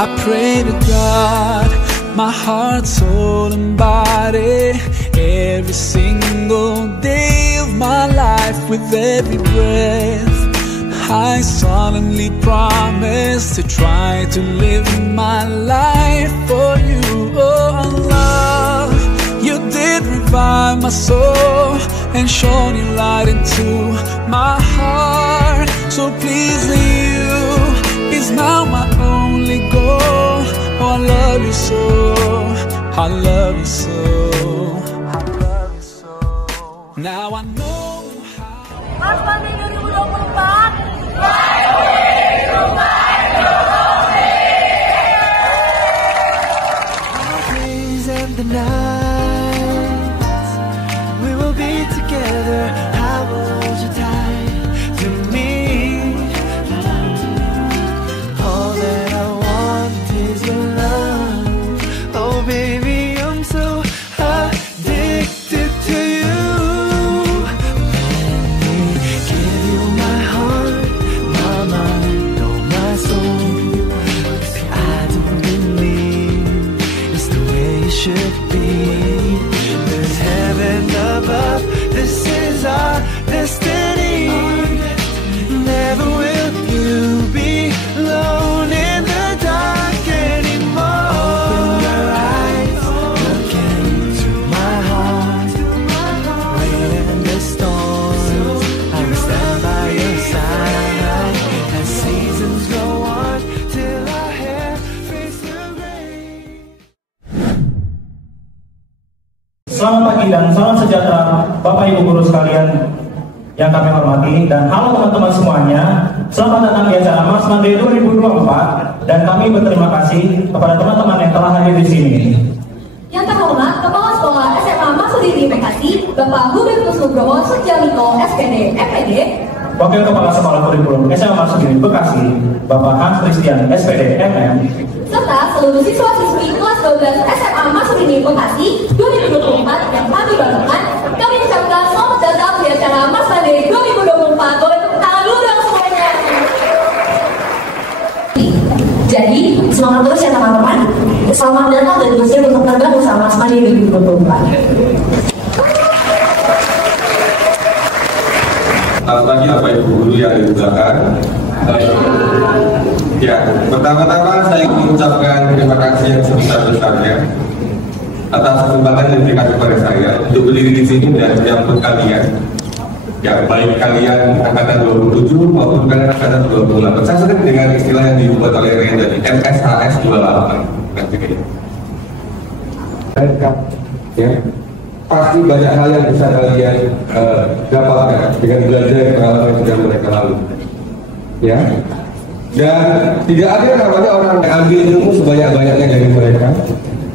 I pray to God, my heart, soul and body, every single day of my life, with every breath I solemnly promise to try to live my life for you. Oh Allah, you did revive my soul and shone your light into my heart. So pleasing you is now my only goal. Oh, I love you so, I love you so, I love you so. Now I know how. Mas Bandi 2024. Days and the nights we will be together. I will hold you tight to me. All that I want is your love. Oh baby, I'm so addicted to you. Let me give you my heart, my mind, oh my soul. I don't believe it's the way it should be. There's heaven above, this is our destiny. Never will you be alone in the dark anymore. Open your eyes, look into my heart. Rain in the storms, I will stand by your side. As seasons go on, till our hair fades to gray. Selamat pagi dan salam sejahtera Bapak Ibu guru sekalian yang kami hormati, dan halo teman-teman semuanya. Selamat datang di acara Mars Monday 2024, dan kami berterima kasih kepada teman-teman yang telah hadir di sini. Yang terhormat Kepala Sekolah SMA Marsudini Bekasi, Bapak Hubertus Nugroho Sujamiko, SPD, MPD. Wakil Kepala Sekolah Kurikulum SMA Marsudini Bekasi, Bapak Hans Christian, SPD, MM. Serta seluruh siswa-siswi kelas 12 SMA Marsudini Bekasi 2024 yang kami banggakan. Kami ucapkan selamat datang di acara Mars Monday 2024. Boleh tepuk tangan dulu dong semuanya. Jadi, semangat terus ya teman-teman. Selamat datang dan bersiap untuk terbang bersama Mars Monday 2024. Selamat pagi Bapak Ibu guru yang di belakang. Ya, pertama-tama saya ingin mengucapkan terima kasih yang sebesar-besarnya atas kesempatan yang diberikan kepada saya untuk berdiri di sini dan menyambut kalian. Ya, baik kalian angkatan 27 maupun kalian angkatan 28. Saya sering dengan istilah yang dibuat oleh Ren dari MSHS 28. Ya, pasti banyak hal yang bisa kalian dapatkan dengan belajar pengalaman yang sudah mereka lalui. Ya, dan tidak ada yang namanya orang yang ambil ilmu sebanyak-banyaknya dari mereka.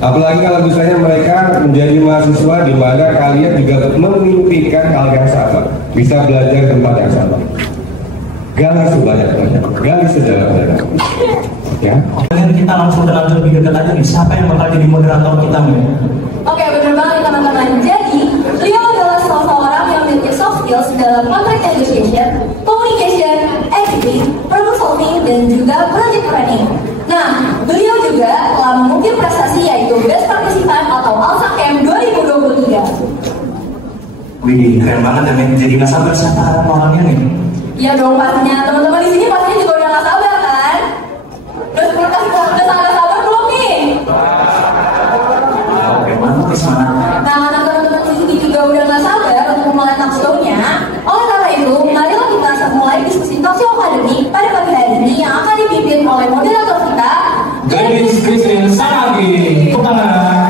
Apalagi kalau misalnya mereka menjadi mahasiswa di mana kalian juga memimpikan hal yang sama, bisa belajar di tempat yang sama. Gali sebanyak-banyak, gali sedalam-dalam. Ya. Dan kita langsung lebih dekat aja nih, siapa yang bakal jadi moderator kita nih? Oke, benar banget teman-teman. Jadi, beliau adalah salah seorang yang memiliki soft skills dalam conflict negotiation, communication, acting, problem solving, dan juga project planning. Nah, beliau juga telah mengukir prestasi yaitu Best Participant atau ALSA Camp 2023. Wih, keren banget dan jadi nggak sabar siapa orangnya nih? Iya dong pastinya, teman-teman di sini pastinya juga udah nggak sabar kan? Udah sangat sabar belum nih? Oke, mantap semangat. Nah, teman-teman di sini juga udah nggak sabar untuk memulai talk show-nya. Oleh karena itu, marilah kita mulai diskusi talk show akademik pada pagi hari ini yang akan dipimpin oleh moderator kita, Gadis Christian Saragi. Tepuk tangan.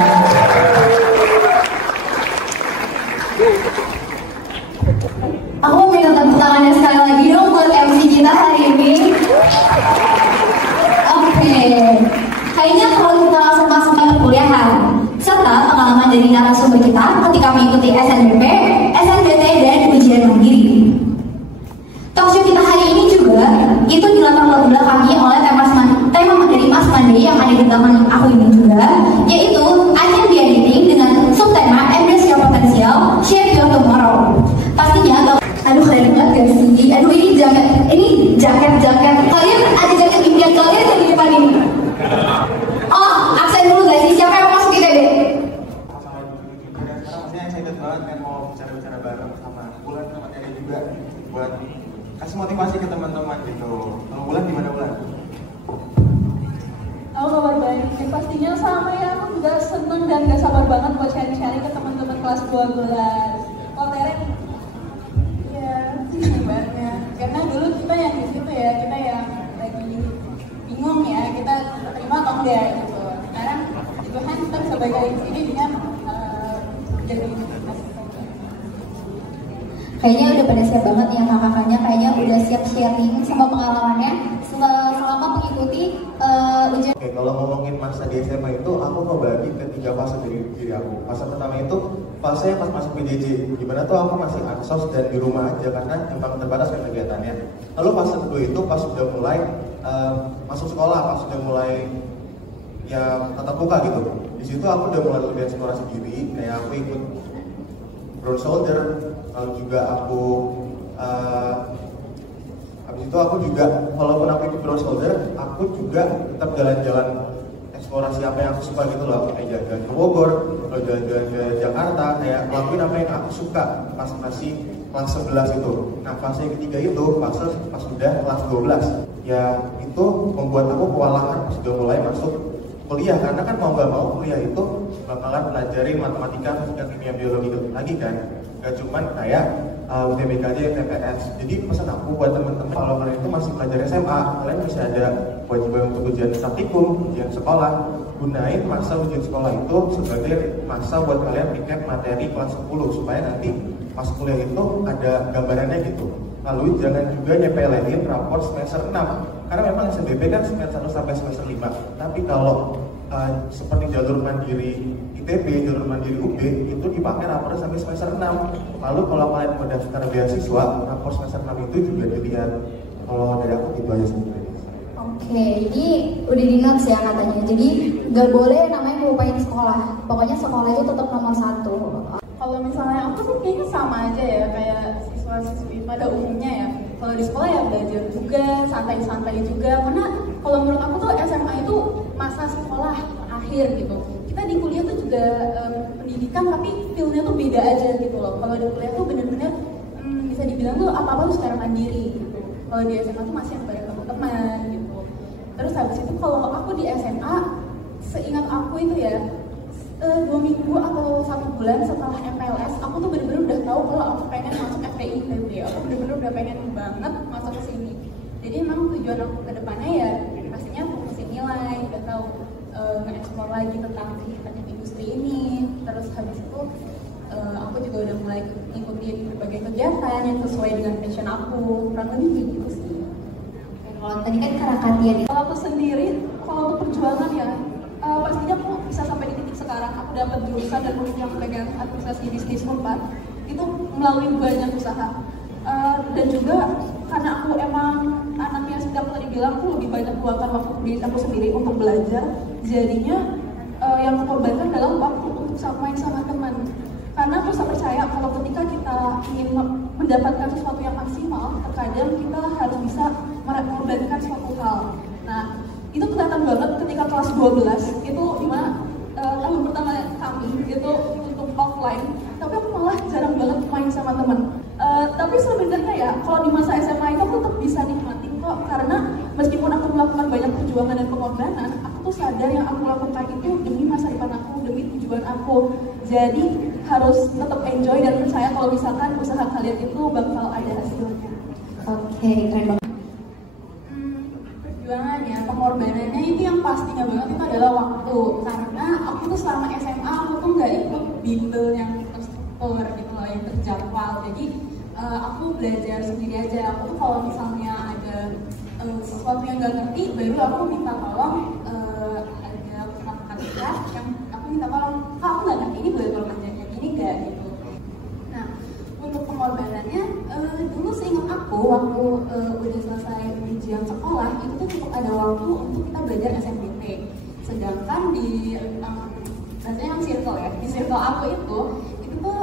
Aku minta tepuk tangannya sekali lagi dong buat MC kita hari ini. Oke, kayaknya kalau kita langsung masuk ke perkuliahan serta pengalaman dari narasumber kita ketika mengikuti SNBP, SNBT, dan ujian mandiri. Talkshow kita hari ini juga itu dilatar belakangi oleh tema dari Mars Monday yang ada di belakang aku ini juga, yaitu I Can Be Anything dengan subtema Embrace Your Potential, Shape Your Tomorrow. Pastinya, aduh keren banget gak sih? Aduh ini jaket kalian ada jaket impian kalian yang di depan ini. seneng dan gak sabar banget buat sharing-sharing ke teman-teman kelas 12. Kalau Teren, ya seneng banget. Karena dulu kita yang di situ ya, kita yang lagi bingung ya, kita terima atau enggak gitu. Sekarang Tuhan kita bisa balik lagi sini dengan jadi Kayaknya udah pada siap banget ya kakak-kakaknya, kayaknya udah siap sharing sama pengalamannya selama mengikuti ujian. Oke, kalau ngomongin masa di SMA itu, aku mau bagi ke 3 fase dari diri aku. Fase pertama itu fase yang pas masuk PJJ, gimana tuh aku masih ansos dan di rumah aja karena emang terbatas kan kegiatannya. Lalu fase kedua itu pas sudah mulai masuk sekolah, pas sudah mulai ya tatap muka gitu. Di situ aku udah mulai lebih eksplorasi diri, kayak aku ikut Brown Shoulder, lalu juga aku habis itu aku juga walaupun aku ikut Brown Shoulder, aku juga tetap jalan-jalan eksplorasi apa yang aku suka gitu loh, kayak jalan-jalan ke Bogor, atau jalan-jalan ke Jakarta, kayak ngelakuin apa yang aku suka pas masih kelas 11 itu. Nah fase yang ketiga itu fase pas sudah kelas 12, ya itu membuat aku kewalahan pas sudah mulai masuk kuliah, karena kan mau nggak mau kuliah itu bakalan pelajari matematika, fisika, kimia, biologi lagi kan, gak cuman kayak UTBK aja, TPS. Jadi pesan aku buat teman-teman, kalau kalian itu masih belajar SMA, kalian masih ada kewajiban untuk ujian praktikum, ujian sekolah. Gunain masa ujian sekolah itu sebagai masa buat kalian recap materi kelas 10 supaya nanti pas kuliah itu ada gambarannya gitu. Lalu jangan juga nyepelein rapor semester 6, karena memang SNBP kan semester 1 sampai semester 5. Tapi kalau seperti jalur mandiri ITB, jalur mandiri UB itu dipakai rapornya sampai semester 6. Lalu kalau kalian mau daftar beasiswa, rapor semester 6 itu juga dilihat. Kalau dari aku gitu aja sebenarnya. Oke, ini udah diingat sih ya katanya. Jadi nggak boleh namanya melupain sekolah. Pokoknya sekolah itu tetap nomor 1. Kalau misalnya aku sih kayaknya sama aja ya kayak siswa-siswi pada umumnya ya. Kalau di sekolah ya belajar juga, santai-santai juga. Karena kalau menurut aku tuh SMA itu masa sekolah akhir gitu. Kita di kuliah tuh juga pendidikan tapi feel-nya tuh beda aja gitu loh. Kalau di kuliah tuh bener-bener bisa dibilang tuh apa-apa tuh secara mandiri gitu. Kalau di SMA tuh masih ada bareng teman-teman gitu. Terus habis itu kalau aku di SMA, seingat aku itu ya 2 minggu atau 1 bulan setelah MPLS, aku tuh bener-bener udah tahu kalau aku pengen masuk FPI ITB. Aku bener-bener udah pengen banget masuk ke sini. Jadi emang tujuan aku ke depannya ya pastinya fokusin nilai, udah tahu nge-explore lagi tentang teknik industri ini. Terus habis itu aku juga udah mulai ngikutin berbagai kegiatan yang sesuai dengan passion aku. Kurang lebih gitu sih. Kalau tadi kan karakternya nih. Kalau aku sendiri, kalau untuk perjuangan ya pastinya aku bisa sampai di titik sekarang. Aku dapat jurusan dan yang pegang administrasi bisnis 4 itu melalui banyak usaha. Dan juga karena aku emang anaknya sedang tadi bilang aku lebih banyak meluangkan waktu di aku sendiri untuk belajar. Jadinya yang aku korbankan adalah waktu untuk main sama teman. Karena aku sangat percaya kalau ketika kita ingin mendapatkan sesuatu yang maksimal, terkadang kita harus bisa mengorbankan suatu hal. Nah, itu kelihatan banget ketika kelas 12 itu dimana tahun pertama kami itu untuk offline, tapi aku malah jarang banget main sama teman. Tapi sebenarnya ya kalau di masa SMA itu aku tetap bisa nikmatin kok, karena meskipun aku melakukan banyak perjuangan dan pengorbanan, aku tuh sadar yang aku lakukan itu demi masa depan aku, demi tujuan aku. Jadi harus tetap enjoy dan percaya kalau misalkan usaha kalian itu bakal ada hasilnya. Oke, keren banget. Perjuangannya, pengorbanannya itu yang pastinya banget itu adalah waktu. Karena aku tuh selama SMA aku tuh nggak ikut bimbel yang terstruktur gitu loh, yang terjadwal. Jadi aku belajar sendiri aja. Aku tuh kalau misalnya ada sesuatu yang nggak ngerti, baru aku minta tolong ada kakak kelas yang aku minta tolong, kak aku nggak ngerti ini boleh tolong ajarnya gini nggak gitu. Nah untuk pengorbanannya dulu seingat aku waktu udah selesai ujian sekolah itu tuh cukup ada waktu untuk kita belajar SNBT. Sedangkan di biasanya yang circle ya, di circle aku itu tuh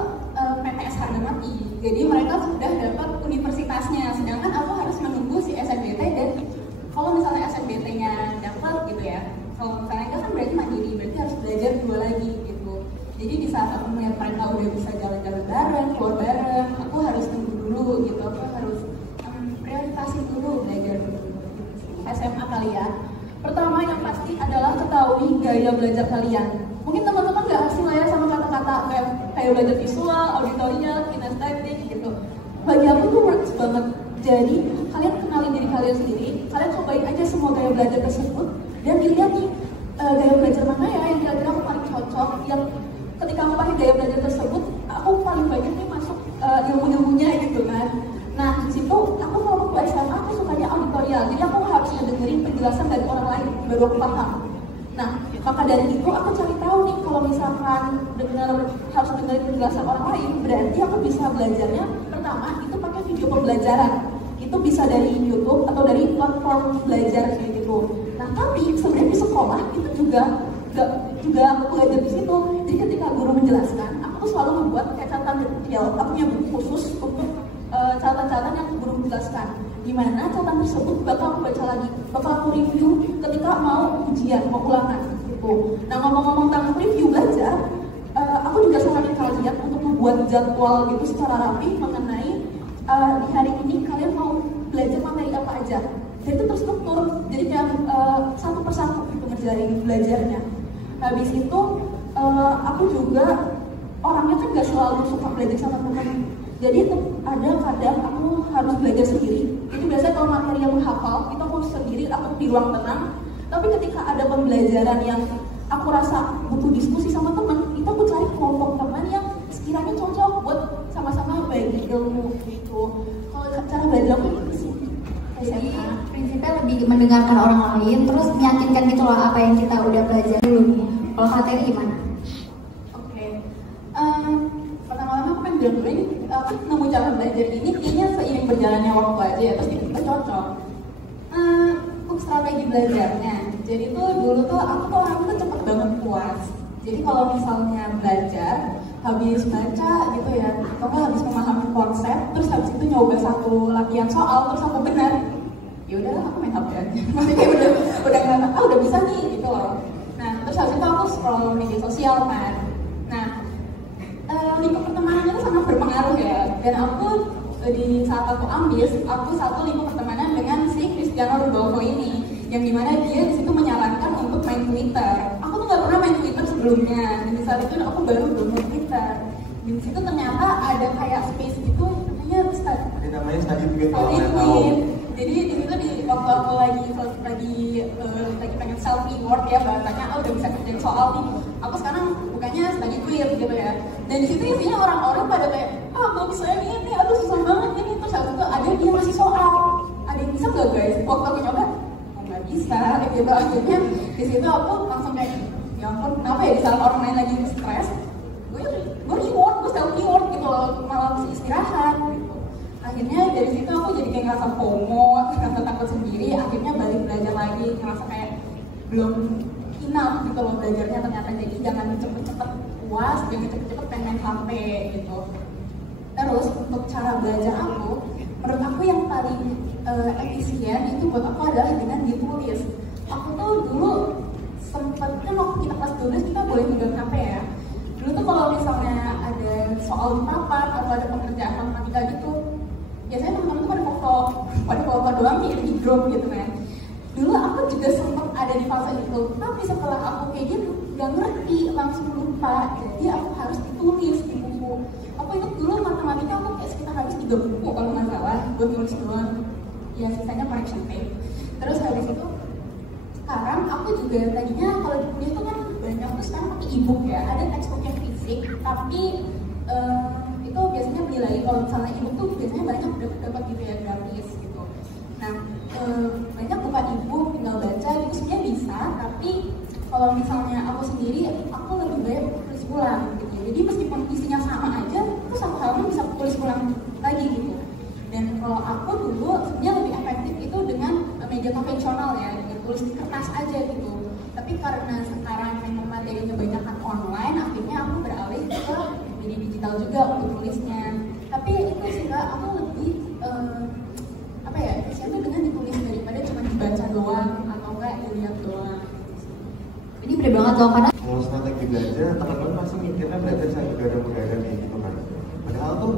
PTS harga mati. Jadi mereka sudah dapat universitasnya, sedangkan aku harus menunggu si SNBT. Dan kalau misalnya SNBT-nya dapat gitu ya, kalau misalnya itu kan berarti mandiri, berarti harus belajar 2 lagi gitu. Jadi di saat aku melihat mereka udah bisa jalan-jalan bareng, keluar bareng, aku harus tunggu dulu gitu. Aku harus prioritasin dulu belajar SMA kali ya. Pertama yang pasti adalah ketahui gaya belajar kalian. Mungkin teman-teman nggak beradaptasi lah ya sama kata-kata kayak belajar visual, auditorial, kinestetik gitu. Bagi aku tuh works banget. Jadi kalian kenalin diri kalian sendiri, kalian cobain aja semua gaya belajar tersebut dan dilihat nih gaya belajar mana ya yang kira-kira aku paling cocok, yang ketika aku pakai gaya belajar tersebut aku paling banyak nih masuk ilmu-ilmunya gitu kan. Nah di situ aku kalau waktu SMA aku sukanya auditorial, jadi aku harus ngedengerin penjelasan dari orang lain baru aku paham. Nah maka dari itu aku cari tahu nih kalau misalkan harus dengerin penjelasan orang lain, berarti aku bisa belajarnya pertama itu pakai video pembelajaran. Itu bisa dari YouTube atau dari platform belajar kayak gitu. Nah tapi sebenarnya di sekolah itu juga aku belajar di situ. Jadi ketika guru menjelaskan, aku tuh selalu membuat catatan detail. Aku punya buku khusus untuk catatan-catatan yang guru menjelaskan. Dimana catatan tersebut bakal aku baca lagi, bakal aku review ketika mau ujian, mau ulangan gitu. Nah ngomong-ngomong tentang review belajar, aku juga saranin kalian untuk membuat jadwal gitu secara rapi mengenai di hari ini kalian mau belajar materi apa aja. Jadi itu terstruktur, jadi kayak satu persatu gitu ngerjain belajarnya. Habis itu aku juga orangnya kan gak selalu suka belajar sama teman. Jadi itu ada kadang aku harus belajar sendiri. Itu biasanya kalau materi yang menghafal itu aku sendiri, aku di ruang tenang. Tapi ketika ada pembelajaran yang aku rasa butuh diskusi sama teman, itu aku cari kelompok teman yang sekiranya cocok buat sama-sama bagi ilmu gitu. Kalau cara belajar aku gitu sih. Jadi prinsipnya lebih mendengarkan orang lain, terus meyakinkan gitu loh apa yang kita udah belajar dulu. Kalau materi gimana? Oke. Pertama-tama aku pengen bilang dulu ini nemu cara belajar ini kayaknya seiring berjalannya waktu aja ya, terus kita cocok. Untuk strategi belajarnya, jadi tuh dulu tuh aku tuh orangnya tuh cepet banget puas. Jadi kalau misalnya belajar, habis baca gitu ya, atau habis memahami konsep, terus habis itu nyoba satu latihan soal, terus aku benar, ya udahlah aku main HP aja. Maksudnya udah nggak, udah bisa nih gitu loh. Nah terus habis itu aku scroll media sosial kan. Nah lingkup pertemanan itu sangat berpengaruh ya. Dan aku di saat aku ambil, aku satu lingkup pertemanan dengan si Cristiano Ronaldo ini, yang dimana dia di situ menyarankan untuk main Twitter. Aku tuh nggak pernah main Twitter sebelumnya, dan di saat itu aku baru download Twitter. Di situ ternyata ada kayak space gitu, namanya study tweet. Jadi di situ di waktu aku lagi pengen self reward ya, bahasanya udah bisa kerjain soal nih. Aku sekarang bukannya study tweet gitu ya. Dan di situ isinya orang-orang pada kayak, nggak bisa ini, aduh susah banget ini. Terus habis itu ada yang masih soal, ada yang bisa nggak guys? Waktu aku nyoba, nggak bisa gitu. Akhirnya di situ aku langsung kayak, ya ampun, kenapa ya di saat orang lain lagi stres, gue reward, gue self reward gitu, malah mesti istirahat gitu. Akhirnya dari situ aku jadi kayak ngerasa FOMO, ngerasa takut sendiri. Akhirnya balik belajar lagi, ngerasa kayak belum enough gitu loh belajarnya ternyata. Jadi jangan cepet-cepet puas, jangan cepet-cepet pengen main HP gitu. Terus untuk cara belajar aku, menurut aku yang paling efisien itu buat aku adalah dengan ditulis. Aku tuh dulu sempet, kan waktu kita kelas 12 kita boleh megang HP ya. Dulu tuh kalau misalnya ada soal di papan atau ada pekerjaan matematika gitu, biasanya teman-teman tuh pada foto doang di grup gitu kan. Dulu aku juga sempat ada di fase itu, tapi setelah aku kayak gitu gak ngerti, langsung lupa. Jadi aku harus ditulis di buku. Aku ingat dulu matematika aku kayak sekitar habis 3 buku kalau nggak salah buat nulis doang. Ya sisanya correction tape. Terus habis itu sekarang aku juga tadinya kalau di kuliah tuh kan banyak tuh sekarang pakai e-book ya. Ada textbook yang fisik, tapi itu biasanya beli lagi. Kalau misalnya e-book tuh biasanya banyak dapat gitu ya, gratis gitu. Nah banyak bukan e-book, tinggal baca itu sebenarnya bisa, tapi kalau misalnya aku sendiri, aku lebih banyak tulis ulang gitu. Jadi meskipun isinya sama aja, terus satu halaman bisa tulis ulang lagi gitu. Dan kalau aku dulu sebenarnya lebih efektif itu dengan media konvensional ya, tulis di kertas aja gitu. Tapi karena sekarang memang materinya banyak kan online, akhirnya aku beralih ke media digital juga untuk tulisnya. Tapi itu sih Kak, aku lebih efisien dengan ditulis daripada cuma dibaca doang atau enggak dilihat doang. Ini bener banget loh, karena Mau strategi belajar, teman-teman pasti mikirnya belajar saya begadang-begadang kayak gitu kan. Padahal tuh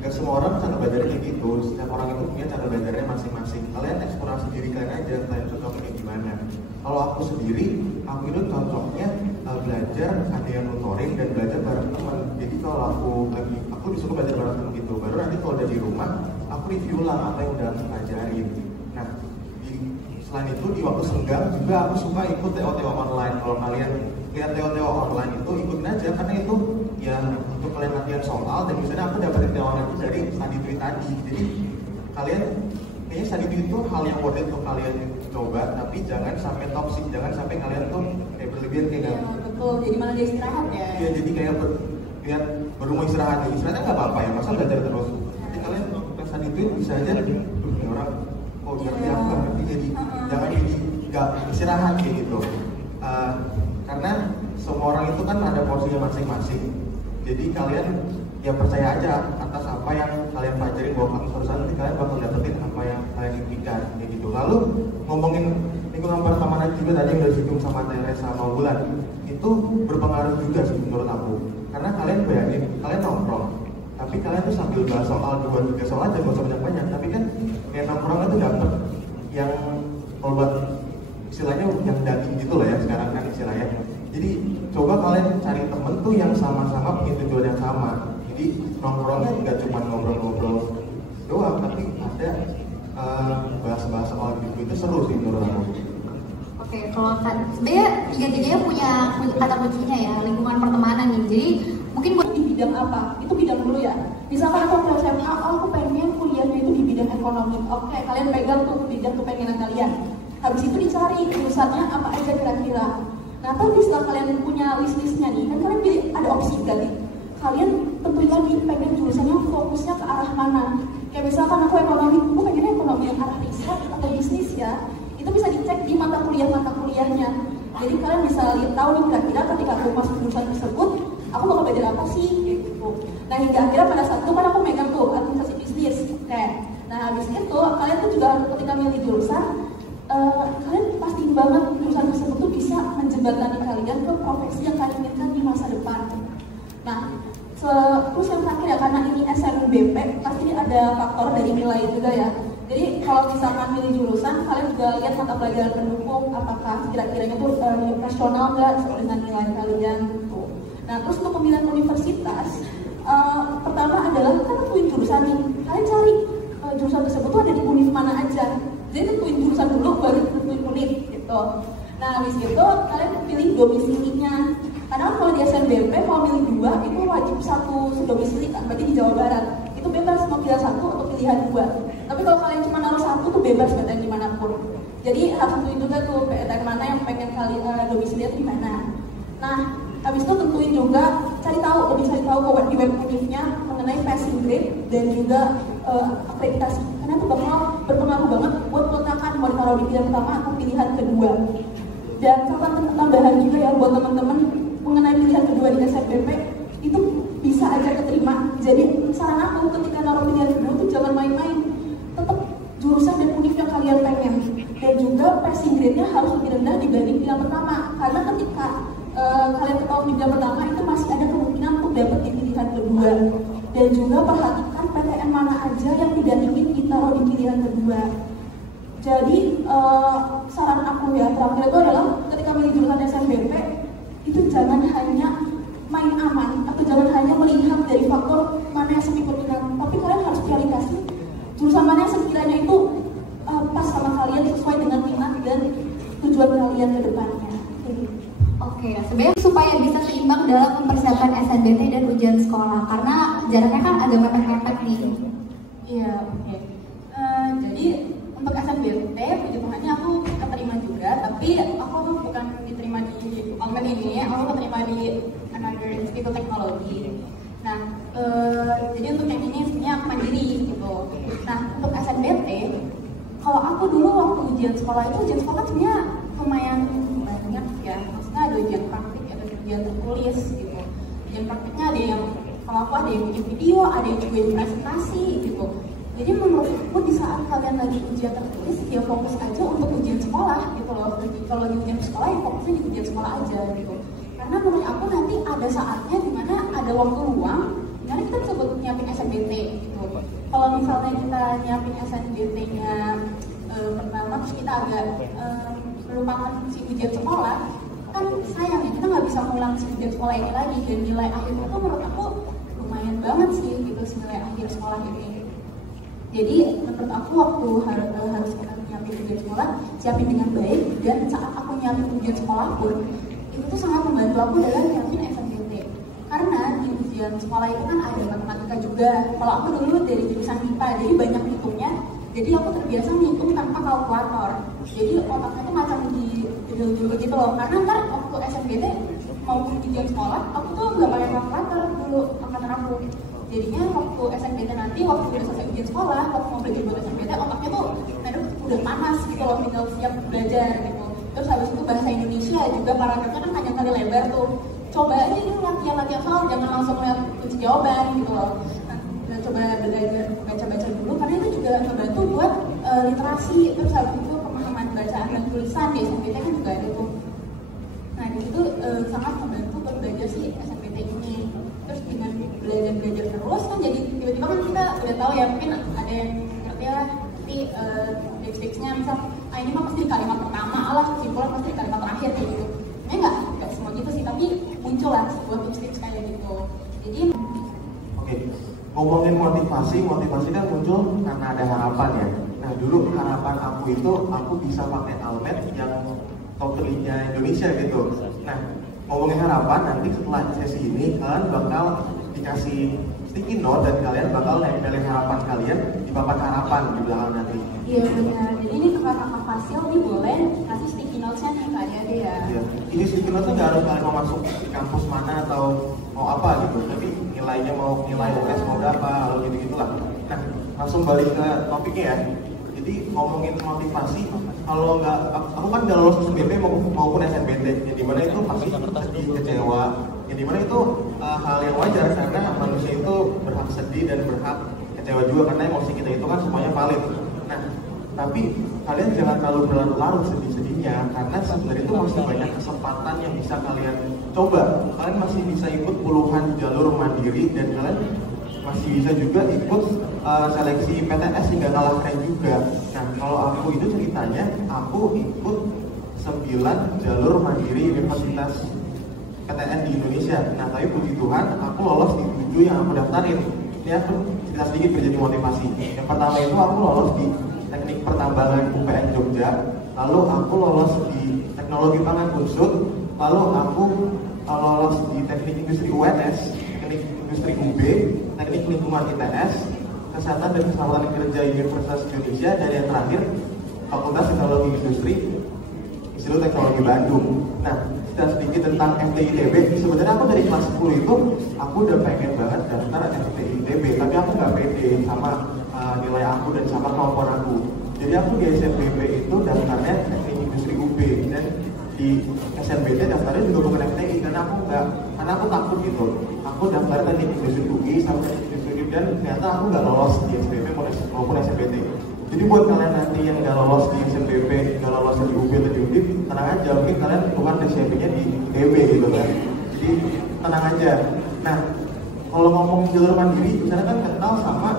gak semua orang cara belajarnya kayak gitu. Setiap orang itu punya cara belajarnya masing-masing. Kalian eksplorasi diri kalian aja, kalian cocoknya kayak gimana. Kalau aku sendiri, aku itu cocoknya belajar ada yang nutorin, main dan belajar bareng teman. Jadi kalau aku disuruh belajar bareng teman gitu, baru nanti kalau udah di rumah aku review ulang apa yang udah aku pelajarin. Nah, selain itu di waktu senggang juga aku suka ikut TO-TO online. Kalau kalian lihat TO-TO online itu ikutin aja, karena itu ya untuk kalian latihan soal, dan misalnya aku dapetin TO online itu dari study tweet tadi. Jadi kalian kayaknya study tweet itu hal yang worth it untuk kalian coba, tapi jangan sampai toxic, jangan sampai kalian tuh kayak berlebihan kayak ya, betul, jadi malah dia istirahat ya. Iya, jadi kayak lihat baru mau istirahatnya nggak apa-apa ya, masa belajar terus. Nanti kalian study tweet bisa aja, ini orang ngerti apa, ngerti, jadi jangan jadi nggak istirahat kayak gitu. Karena semua orang itu kan ada porsinya masing-masing. Jadi kalian ya percaya aja atas apa yang kalian pelajarin bahwa kamu perusahaan, nanti kalian bakal dapetin apa yang kalian impikan kayak gitu. Lalu ngomongin lingkungan pertemanan juga tadi yang udah disinggung sama Teres sama Wulan, itu berpengaruh juga sih menurut aku. Karena kalian bayangin, kalian nongkrong, tapi kalian tuh sambil bahas soal 2-3 soal aja, gak usah banyak-banyak. Tapi kan kayak nongkrong itu dapet yang kalau buat istilahnya yang daging gitu lah ya sekarang kan istilahnya. Jadi coba kalian cari temen tuh yang sama-sama punya tujuan yang sama. Jadi nongkrongnya nggak cuma ngobrol-ngobrol doang, tapi ada bahas-bahas soal gitu, itu seru sih menurut aku. Oke, kalau sebenarnya tiga-tiganya punya kata kuncinya ya, lingkungan pertemanan nih. Jadi mungkin buat di bidang apa? Itu bidang dulu ya. Misalkan aku ke SMA, aku pengen kuliahnya itu di bidang ekonomi. Oke, kalian pegang tuh bidang kepengenan kalian. Habis itu dicari jurusannya apa aja kira-kira. Nah, tapi setelah kalian punya list-listnya nih, kan kalian pilih ada opsi tadi. Kalian tentuin lagi pengen jurusannya fokusnya ke arah mana. Kayak misalkan aku ekonomi, aku pengennya ekonomi yang arah riset atau bisnis ya. Itu bisa dicek di mata kuliahnya. Jadi kalian bisa lihat tahu nih kira-kira ketika aku masuk jurusan tersebut, aku bakal belajar apa sih gitu. Nah, hingga akhirnya pada saat itu kan aku megang tuh administrasi bisnis. Oke. Nah, habis itu kalian tuh juga ketika milih jurusan, kalian pastiin banget jurusan tersebut tuh bisa menjembatani kalian ke profesi yang kalian inginkan di masa depan. Nah, terus yang terakhir ya, karena ini SNBP pasti ada faktor dari nilai juga ya. Jadi kalau misalkan milih jurusan, kalian juga lihat mata pelajaran pendukung, apakah kira-kiranya tuh rasional nggak sesuai dengan nilai kalian gitu. Nah, terus untuk pemilihan universitas, pertama adalah kan tentuin jurusan nih. Kalian cari jurusan tersebut tuh ada di univ mana aja. Jadi tentuin jurusan dulu, baru tentuin univ gitu. Nah, habis itu kalian pilih domisilinya. Karena kalau di SNBP, kalau milih 2, itu wajib satu domisili kan, berarti di Jawa Barat. Itu bebas mau pilih 1 atau pilihan 2. Tapi kalau kalian cuma naruh 1 tuh bebas PTN dimanapun. Jadi harus tentuin juga tuh PTN mana yang pengen kalian domisilinya di mana. Nah, habis itu tentuin juga cari tahu di web univnya mengenai passing grade dan juga akreditasi. Karena itu bakal berpengaruh banget buat meletakkan mau ditaruh di pilihan pertama atau pilihan kedua. Dan catatan tambahan juga ya buat teman-teman mengenai pilihan kedua di SNBP itu bisa aja keterima. Jadi saran aku ketika naruh pilihan kedua tuh jangan main-main. Tetap jurusan dan univ yang kalian pengen. Dan juga passing grade-nya harus lebih rendah dibanding pilihan pertama. Karena ketika kalian ketahui di pilihan pertama itu masih ada kemungkinan untuk dapat di pilihan kedua. Dan juga perhatikan PTN mana aja yang tidak ingin ditaruh di pilihan kedua. Jadi saran aku ya terakhir itu adalah ketika milih jurusan SNBP itu jangan hanya main aman atau jangan hanya melihat dari faktor mana yang semi berminat, tapi kalian harus prioritaskan jurusan mana yang sekiranya itu pas sama kalian sesuai dengan minat dan tujuan kalian ke depannya. Oke, sebenarnya supaya bisa seimbang dalam mempersiapkan SNBT dan ujian sekolah, karena jaraknya kan agak mepet-mepet nih. Iya, oke. Jadi untuk SNBT, puji Tuhannya aku keterima juga, tapi aku bukan diterima di Almen ini, aku keterima di Another Institute Teknologi. Nah, jadi untuk yang ini sebenarnya aku mandiri gitu. Nah, untuk SNBT, kalau aku dulu waktu ujian sekolah itu, ujian sekolah sebenarnya lumayan banyak ya. Maksudnya ada ujian praktik, ada ujian tertulis gitu. Ujian praktiknya ada yang, kalau aku ada yang bikin video, ada yang juga yang presentasi gitu. Jadi menurut aku di saat kalian lagi ujian tertulis, ya fokus aja untuk ujian sekolah gitu loh. Kalau lagi ujian sekolah, ya fokusnya di ujian sekolah aja gitu. Karena menurut aku nanti ada saatnya dimana ada waktu luang, dimana kita bisa buat nyiapin SNBT gitu. Kalau misalnya kita nyiapin SNBT-nya pertama, terus kita agak melupakan si ujian sekolah, kan sayang ya, kita nggak bisa ngulang si ujian sekolah ini lagi, dan nilai akhirnya tuh menurut aku lumayan banget sih gitu, nilai akhir sekolah ini. Jadi menurut aku waktu harus kita nyiapin ujian sekolah, siapin dengan baik, dan saat aku nyiapin ujian sekolah pun itu tuh sangat membantu aku dalam nyiapin SNMPTN. Karena di ujian sekolah itu kan ada matematika juga. Kalau aku dulu dari jurusan MIPA, jadi banyak hitungnya. Jadi aku terbiasa ngitung tanpa kalkulator. Jadi otaknya tuh macam di dulu gitu loh. Karena ntar waktu SNMPTN mau ujian sekolah, aku tuh nggak pakai kalkulator dulu angkatan aku. Jadinya waktu SNMPTN nanti, waktu udah selesai ujian sekolah, waktu mau belajar buat SNMPTN, otaknya tuh udah panas gitu loh, tinggal siap belajar gitu. Terus habis itu bahasa Indonesia juga paragrafnya kan panjang kali lebar tuh. Coba aja ini latihan soal, jangan langsung lihat kunci jawaban gitu loh. Nah, coba belajar baca-baca dulu, karena itu juga membantu buat literasi. Terus habis itu pemahaman bacaan dan tulisan di SNMPTN kan juga ada tuh. Nah di situ sangat membantu buat belajar si SNMPTN ini. Terus dengan belajar terus kan jadi tiba-tiba kan kita udah tahu ya, mungkin ada yang ngerti lah nanti tips-tipsnya, misal ini mah pasti di kalimat pertama lah, kesimpulan pasti di kalimat terakhir kayak gitu. Sebenarnya nggak semua gitu sih, tapi muncul lah sebuah tips-tips kayak gitu. Jadi oke, ngomongin motivasi kan muncul karena ada harapan ya. Nah dulu harapan aku itu aku bisa pakai Almed yang top 3-nya Indonesia gitu. Nah ngomongin harapan, nanti setelah sesi ini kalian bakal dikasih sticky note dan kalian bakal nempelin harapan kalian di papan harapan di belakang nanti. Iya benar. Jadi ini kakak Fasil nih boleh kasih sticky notes-nya nih ke adik-adik ya. Iya. Ini sticky notes nggak harus kalian mau masuk di kampus mana atau mau apa gitu, tapi nilainya mau nilai US mau berapa, kalau gitu-gitulah. Nah langsung balik ke topiknya ya. Jadi ngomongin motivasi, kalau nggak, aku kan nggak lulus SNMP maupun SNMPTN, yang dimana itu pasti sedih, kecewa, yang dimana itu hal yang wajar karena manusia itu berhak sedih dan berhak kecewa juga, karena emosi kita itu kan semuanya valid. Nah, tapi kalian jangan terlalu berlarut-larut sedih-sedihnya, karena sebenarnya itu masih banyak kesempatan yang bisa kalian coba. Kalian masih bisa ikut puluhan jalur mandiri, dan kalian masih bisa juga ikut seleksi PTS hingga kalah keren juga. Nah kalau aku itu ceritanya, aku ikut 9 jalur mandiri Universitas PTN di Indonesia. Nah tapi puji Tuhan aku lolos di 7 yang aku daftarin. Ini aku cerita sedikit biar jadi motivasi. Yang pertama itu aku lolos di Teknik Pertambangan UPN Jogja, lalu aku lolos di Teknologi Pangan Unsur, lalu aku lolos di Teknik Industri UNS, Teknik Industri UB, Teknik Lingkungan ITS, Kesehatan dan Keselamatan Kerja Universitas Indonesia, dan yang terakhir Fakultas Teknologi Industri Institut Teknologi Bandung. Nah, cerita sedikit tentang FTITB. Sebenarnya aku dari kelas 10 itu aku udah pengen banget daftar FTITB, tapi aku nggak pede sama nilai aku dan sama kemampuan aku. Jadi aku di SNBP itu daftarnya Teknik Industri UB, dan di SNBT daftarnya juga bukan FTI karena aku takut gitu. Aku daftar Teknik Industri UI sama Teknik Industri, dan ternyata aku nggak lolos di SNBP maupun SNBT. Jadi buat kalian nanti yang nggak lolos di SNBP, nggak lolos di UB atau di UNDIP, tenang aja, mungkin kalian bukan SNBP-nya di ITB gitu kan. Jadi tenang aja. Nah, kalau ngomong jalur mandiri, misalnya kan kental sama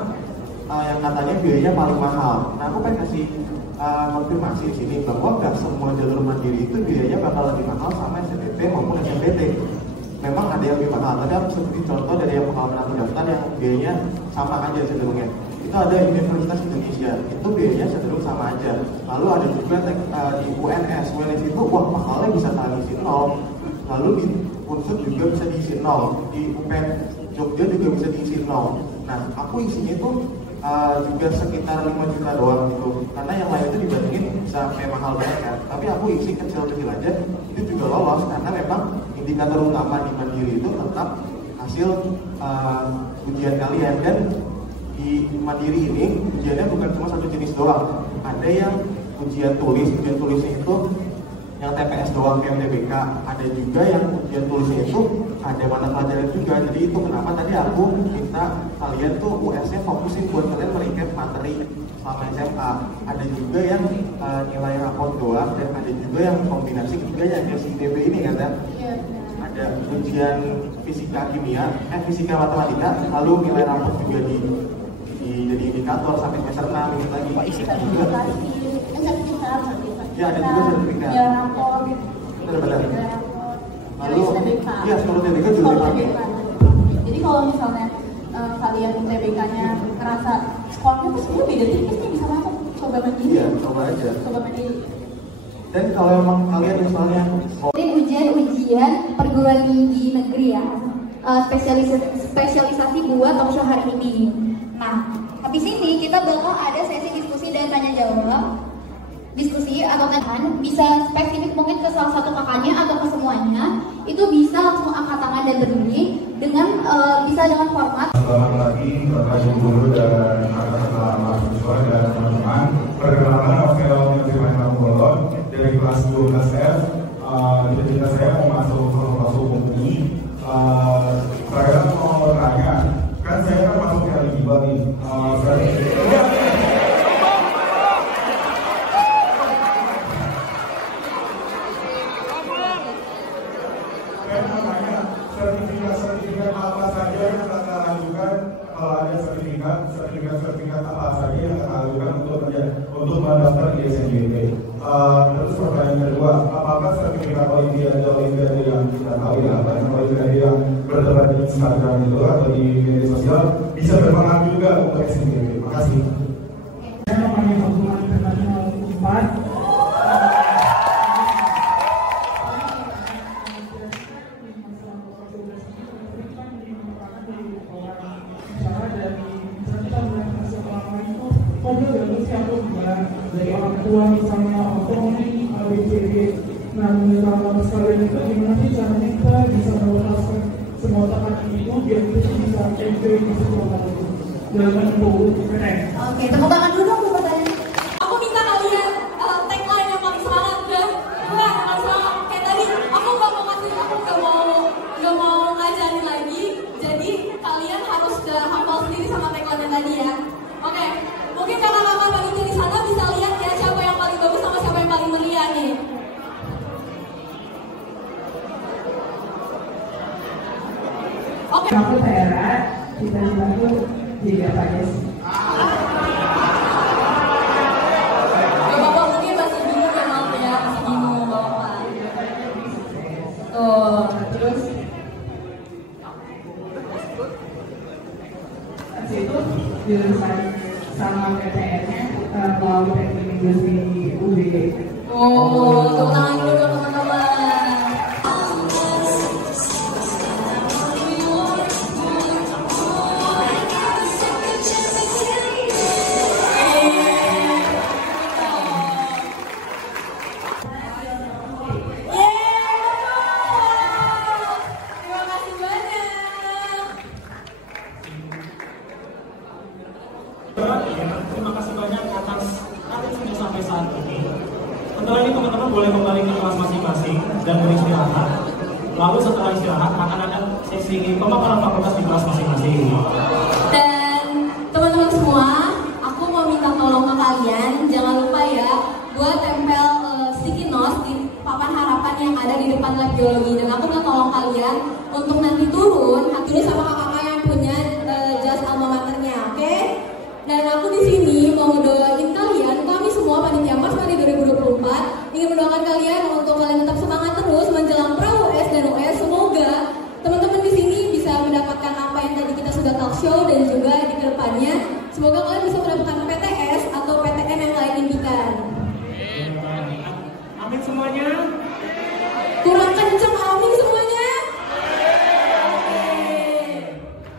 yang katanya biayanya paling mahal. Nah, aku pengen kasih konfirmasi di sini bahwa nggak semua jalur mandiri itu biayanya bakal lebih mahal sama SNBP maupun SNBT. Memang ada yang lebih mahal, tapi aku seperti contoh dari yang pengalaman aku daftar yang biayanya sama aja cenderungnya. Itu ada Universitas Indonesia, itu biayanya cenderung sama aja. Lalu ada juga di UNS itu wah mahalnya bisa diisi 0. Lalu di Unsur juga bisa diisi 0, di UPN Jogja juga bisa diisi 0. Nah, aku isinya itu juga sekitar 5 juta doang gitu, karena yang lain itu dibandingin sampai mahal banget kan. Tapi aku isi kecil-kecil aja, itu juga lolos karena memang indikator utama di mandiri itu tetap hasil ujian kalian. Dan di mandiri ini ujiannya bukan cuma satu jenis doang, ada yang ujian tulisnya itu yang TPS doang kayak UTBK, ada juga yang ujian tulisnya itu ada mata pelajaran juga. Jadi itu kenapa tadi aku minta kalian tuh US-nya fokusin buat kalian merecap materi selama SMA. Ada juga yang nilai raport doang, dan ada juga yang kombinasi ketiga yang SITB ini kan ya. Ada ujian fisika kimia, fisika matematika, lalu nilai raport juga jadi indikator sampai semester 6 gitu lagi. Ya ada juga sertifikat. Ya rapor. Benar-benar. Lalu, iya skor UTBK juga dipakai. Jadi kalau misalnya kalian UTBK-nya ngerasa skornya tuh sebenarnya beda tipis nih, bisa langsung coba mandiri. Iya, coba aja. Coba mandiri. Dan kalau emang kalian misalnya Ini ujian perguruan tinggi negeri ya, spesialisasi buat talk show hari ini. Nah, habis ini kita bakal ada sesi diskusi dan tanya jawab. Diskusi atau tanyakan bisa spesifik mungkin ke salah satu kakaknya atau ke semuanya. Itu bisa langsung angkat tangan dan berdiri dengan bisa dengan format. Selamat pagi Bapak Ibu Guru dan anak-anak mahasiswa dan teman-teman. Perkenalkan nama saya Firman Bolon dari kelas 12F. Cita-cita saya mau masuk Fakultas Hukum UI. Saya mau tanya, kan saya kan masuk eligible nih. Sertifikat apa saja yang akan ajukan, kalau ada sertifikat apa saja yang akan ajukan untuk mendaftar di SNBP. Terus pertanyaan kedua, apakah sertifikat olimpiade yang kita tahu ya, olimpiade yang bertebaran di Instagram itu atau di media sosial bisa berpengaruh juga untuk SNBP? Terima kasih. Saya namanya Hubungan Internasional 4. Dari orang tua misalnya otonomi, ABCD. Nah, menurut sekalian itu gimana sih caranya kita bisa melepaskan semua tekanan itu biar kita bisa enjoy di sekolah itu. Jangan itu keren. Oke, tepuk tangan dulu dong pertanyaan. Aku minta kalian tagline yang paling semangat deh. Enggak, paling semangat. Kayak tadi, aku nggak mau ngajarin lagi. Jadi kalian harus udah hafal sendiri sama tagline yang tadi ya. Oke, mungkin kakak-kakak panitia di sana bisa lihat ya siapa yang paling bagus sama siapa yang paling meriah nih. Oke. Aku Tera, cita-citaku jadi apa guys? Bapak mungkin masih bingung ya, maaf ya, masih bingung Bapak. Tuh, terus Itu jurusan sama PTN-nya mau teknik industri UB. oh, tepuk tangan dulu teman-teman. Terima kasih banyak atas sudah sampai saat ini. Setelah ini teman-teman boleh kembali ke kelas masing-masing dan beristirahat. Lalu setelah istirahat akan ada sesi pemaparan fakultas di kelas masing-masing. Dan teman-teman semua, aku mau minta tolong ke kalian, jangan lupa ya buat tempel sticky notes di papan harapan yang ada di depan lab biologi. Dan aku minta tolong kalian untuk nanti turun dulu sama kakak-kakak yang punya jas alma maternya, oke? Dan aku di sini mau ngedoain kalian, kami semua panitia Masmadi 2024 ingin mendoakan kalian untuk kalian tetap semangat terus menjelang pra-US dan US. Semoga teman-teman di sini bisa mendapatkan apa yang tadi kita sudah talk show dan juga di kedepannya semoga kalian bisa mendapatkan PTS atau PTN yang kalian impikan. Amin semuanya. Kurang kenceng, amin semuanya.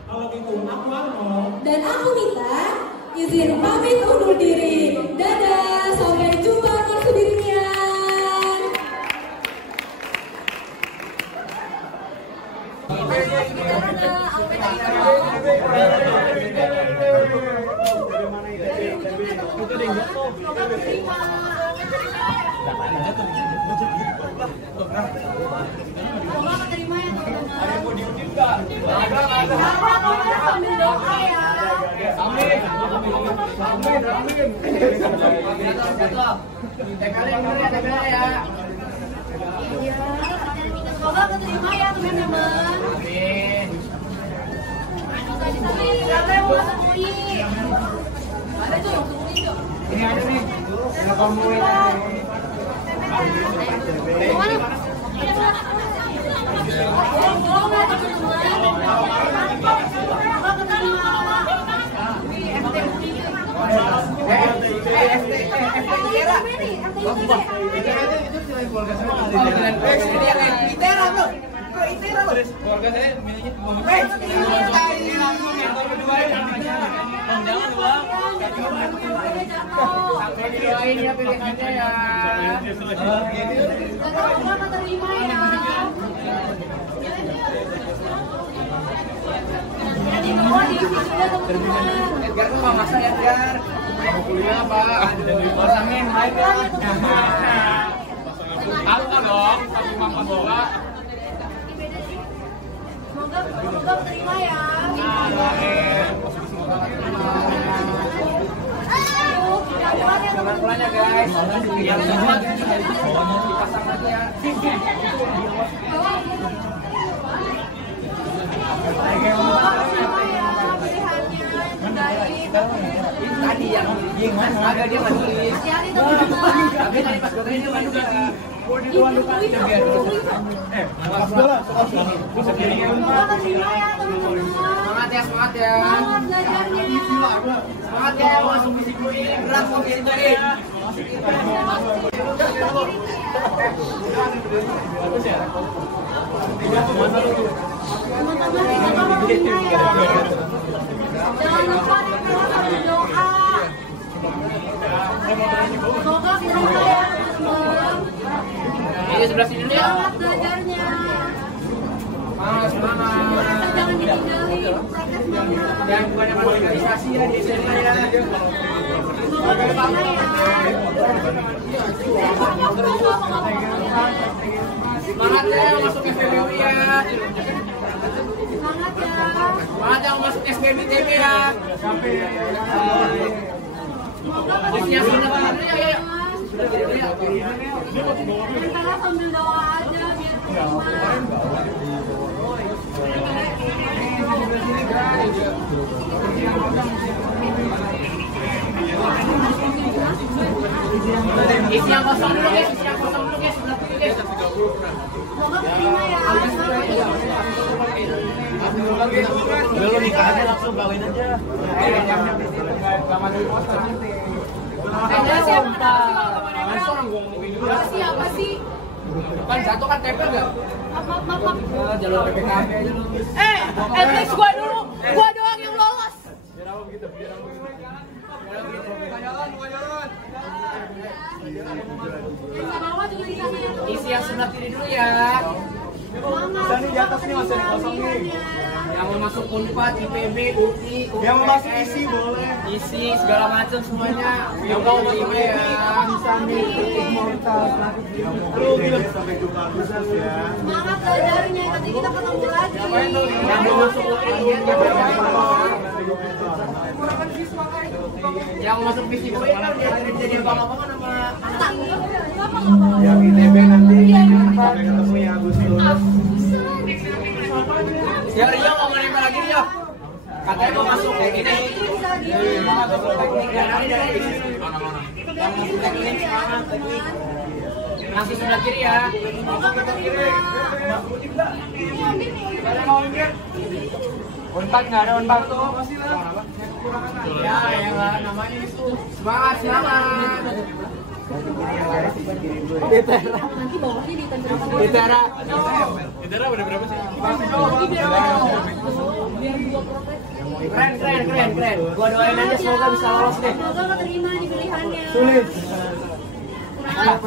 Kalau gitu aku Arno Dan aku Mita izin pamit undur diri. Dadah, sampai jumpa Marsudirian. Semoga keterima ya teman-teman. Siapa yang mau masuk UI? Ada tuh yang masuk UI tuh. Ini ada nih. Yang kamu ini. Mana? Edgar tuh nggak masa ya Edgar. Mau kuliah Pak. Pasangin baik lah. Apa dong? Satu makan bola. Semoga terima ya. Pelan-pelan ya guys. Dipasang aja ya. Tadi yang agak dia nggak tulis. Tapi tadi pas gue tanya dia nggak tulis. Semangat ya, semangat ya. Semangat ya, masuk fisik ini berat mau gitu deh. Jangan lupa berdoa. Semoga terima ya teman-teman. Ini sebelah sini dulu ya. Semangat belajarnya. Semangat. Jangan ditinggalin prokesnya. Dan banyak organisasi ya di SMA ya. Semoga terima ya. Semangat ya masuk SPBU ya. Semangat ya. Semangat yang masuk SBMITB ya. Isinya sudah ya. Sementara sambil doa aja biar terima. Isi yang kosong dulu guys, isi yang kosong dulu guys, sebelah kiri guys. Semoga terima ya. Udah lo nikah aja langsung kawin aja. Siapa sih? Kan satu kan TP enggak? Maaf. Jalur PPKB aja lu. At least gua dulu. Gua doang yang lolos. Isi yang sebelah kiri dulu ya. Di atas nih masih kosong nih. Yang mau masuk Unpad, IPB, UI, Yang mau masuk isi boleh. isi segala macam semuanya. Yang mau IPB ya. Sampai jumpa Agustus ya. Semangat belajarnya. Nanti kita ketemu lagi. Yang mau masuk UI, yang mau masuk fisik UI kan jadi abang-abangan sama anak. Yang ITB nanti sampai ketemu ya Agustus. Ya Rio mau nempel lagi Rio. Katanya mau masuk ini. Masih sebelah kiri ya. Unpad nggak ada Unpad tuh. Ya, yang namanya itu. Semangat, semangat. Nanti bawahnya ditempelkan. Itera. Itera berapa sih? Keren. Gua doain aja semoga bisa lolos deh. Semoga keterima di pilihannya. Sulit. Kurang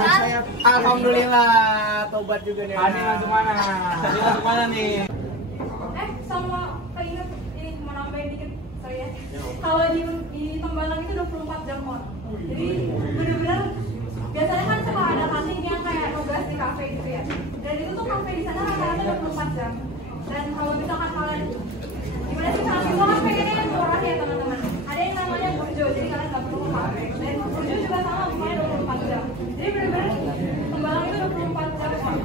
Alhamdulillah, tobat juga nih. Ani langsung mana? Ani langsung mana nih? Sama keinget ini mau nambahin dikit saya. Kalau di Tembalang itu 24 jam on. Jadi benar-benar biasanya kan suka ada kantin yang kayak nugas di kafe gitu ya. Dan itu tuh kafe di sana rata-rata 24 jam. Dan kalau misalkan kalian gimana sih mahasiswa kan pengennya yang murah ya teman-teman. Ada yang namanya burjo, jadi kalian nggak perlu ke kafe. Dan burjo juga sama bukanya 24 jam. Jadi benar-benar Tembalang itu 24 jam on.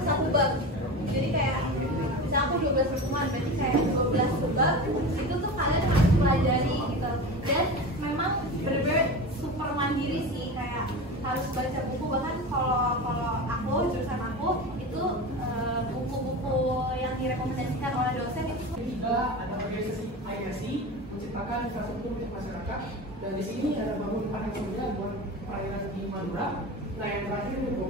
Satu bab. Jadi kayak misalnya aku 12 pertemuan, berarti kayak 12 bab itu tuh kalian harus pelajari gitu. Dan memang benar-benar super mandiri sih, kayak harus baca buku. Bahkan kalau aku jurusan aku itu direkomendasikan oleh dosen itu. Ketiga ada organisasi IRC menciptakan infrastruktur untuk masyarakat, dan di sini ada bangun panen surya buat perairan di Madura. Nah yang terakhir itu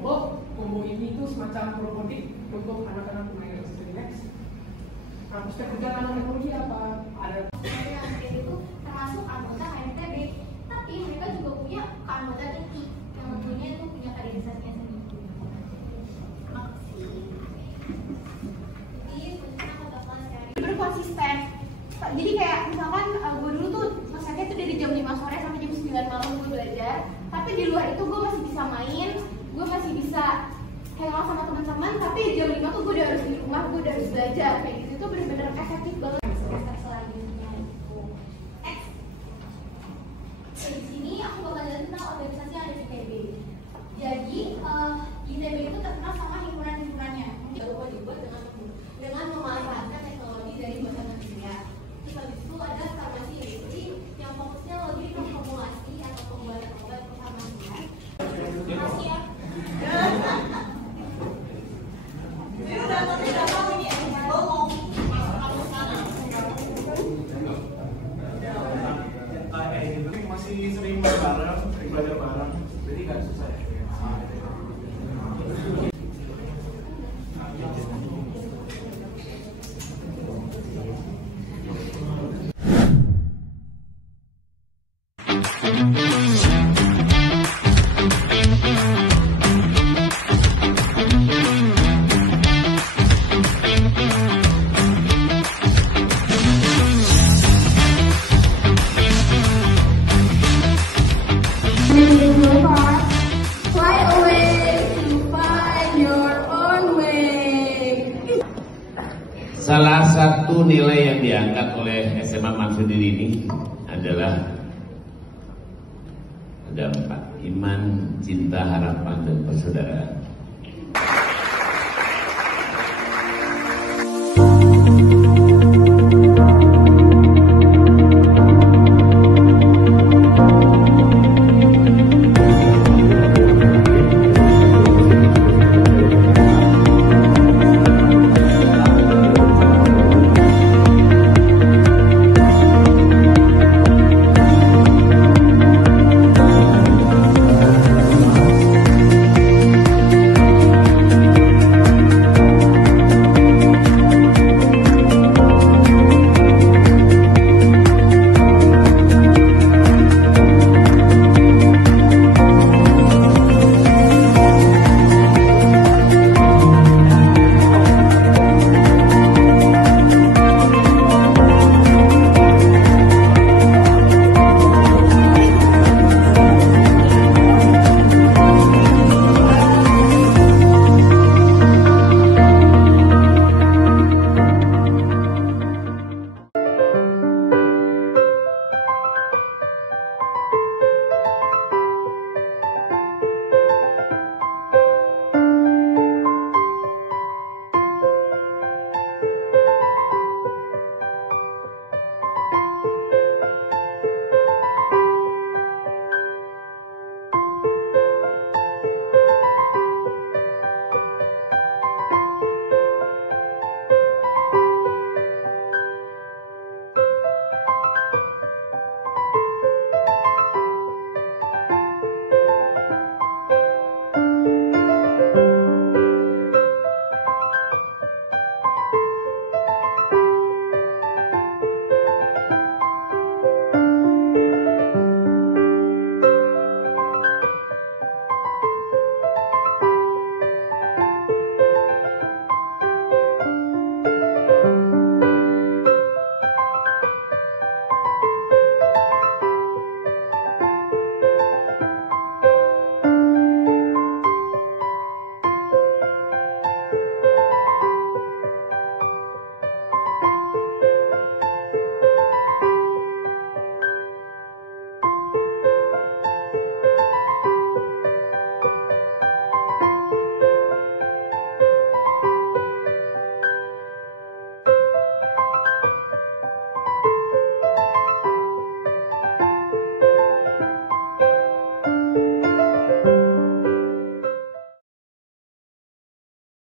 Combo ini itu semacam robotik untuk anak-anak pemain next. Nah pekerjaan anak teknologi apa? Ada yang itu termasuk anggota HMTB, tapi mereka juga punya keanggotaan inti yang tentunya itu punya kaderisasinya sendiri. Berkonsisten. Jadi kayak misalkan gue dulu tuh sosnya tuh dari jam 5 sore sampai jam 9 malam gue belajar, tapi di luar itu gue masih bisa main, gue masih bisa hangout sama teman-teman, tapi jam 5 tuh gue udah harus di rumah, gue udah harus belajar kayak gitu. Itu benar-benar efektif banget. Semester selanjutnya itu di sini aku bakal jelasin tentang organisasi yang ada di ITB. Jadi ITB itu terkenal sama himpunan-himpunannya. Bahwa dibuat dengan memanfaatkan teknologi dari bahasa Indonesia. Terus habis itu ada farmasi industri yang fokusnya lebih ke formulasi atau pembuatan obat kefarmasian. Makasih ya. Masih sering bareng, sering belajar bareng, jadi nggak susah ya. Salah satu nilai yang diangkat oleh SMA Mansudin ini adalah ada 4: iman, cinta, harapan, dan persaudaraan.